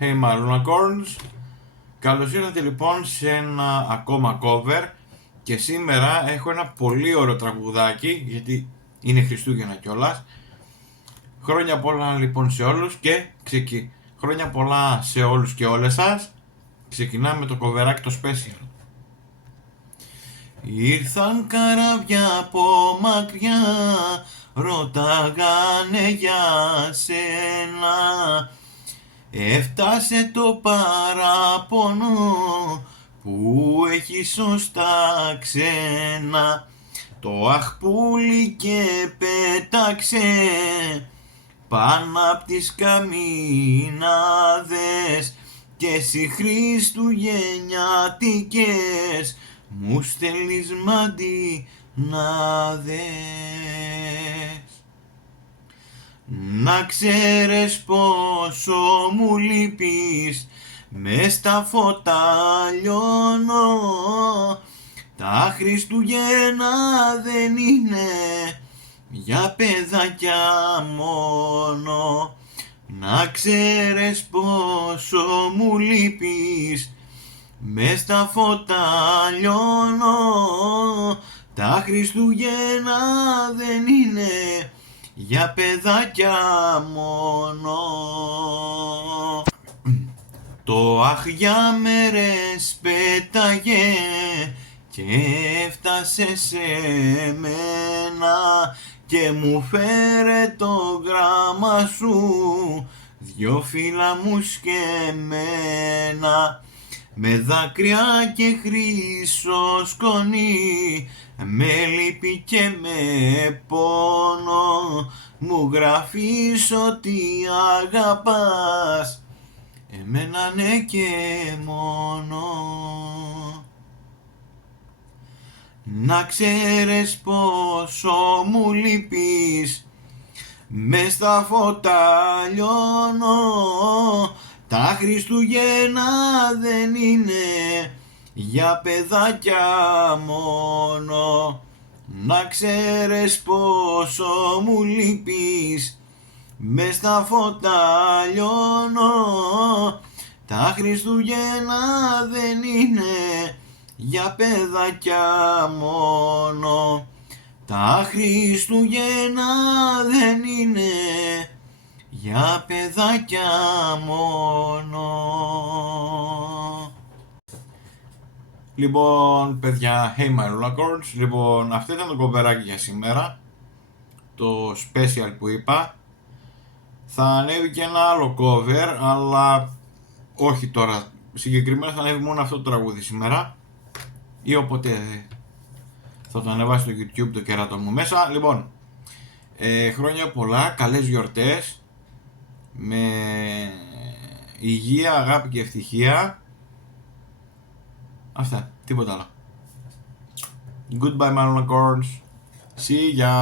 Hey my Unicorns. Καλώς ήρθατε λοιπόν σε ένα ακόμα cover. Και σήμερα έχω ένα πολύ ωραίο τραγουδάκι, γιατί είναι Χριστούγεννα κιόλας. Χρόνια πολλά λοιπόν σε όλους και χρόνια πολλά σε όλους και όλες σας. Ξεκινάμε το κοβεράκι το special. Ήρθαν καράβια από μακριά, ρωτάγανε για σένα. Έφτασε το παράπονο που έχει σωστά ξένα. Το αχπούλι και πέταξε πάνω απ' τις καμίναδες και εσύ χριστουγεννιάτικες μου στέλνεις μαντινάδες. Να ξέρεις πόσο μου λείπεις, μες στα φώτα λιώνω. Τα Χριστούγεννα δεν είναι για παιδάκια μόνο. Να ξέρεις πόσο μου λείπεις, μες στα φώτα λιώνω. Τα Χριστούγεννα δεν είναι για παιδάκια μόνο. Το αχ για μέρες πέταγε και έφτασε σε μένα και μου φέρε το γράμμα σου, δυο φύλλα μου σκεμμένα. Με δάκρυα και χρυσό σκονή, με λύπη και με πόνο, μου γράφεις ότι αγαπάς εμένα ναι και μόνο. Να ξέρεις πόσο μου λείπεις, μες στα φώτα λιώνω. Τα Χριστούγεννα δεν είναι για παιδάκια μόνο. Να ξέρεις πόσο μου λείπεις, μες στα φώτα λιώνω. Τα Χριστούγεννα δεν είναι για παιδάκια μόνο. Τα Χριστούγεννα δεν είναι για παιδάκια μόνο. Λοιπόν, παιδιά, hey my Unicorns. Λοιπόν, αυτό ήταν το κομπεράκι για σήμερα. Το special που είπα. Θα ανέβει και ένα άλλο cover, αλλά όχι τώρα. Συγκεκριμένα θα ανέβει μόνο αυτό το τραγούδι σήμερα. Ή όποτε θα το ανεβάσει στο YouTube το κεράτο μου μέσα. Λοιπόν, χρόνια πολλά, καλές γιορτές. Με υγεία, αγάπη και ευτυχία. Αυτά, τίποτα άλλο. Goodbye my unicorns. See ya.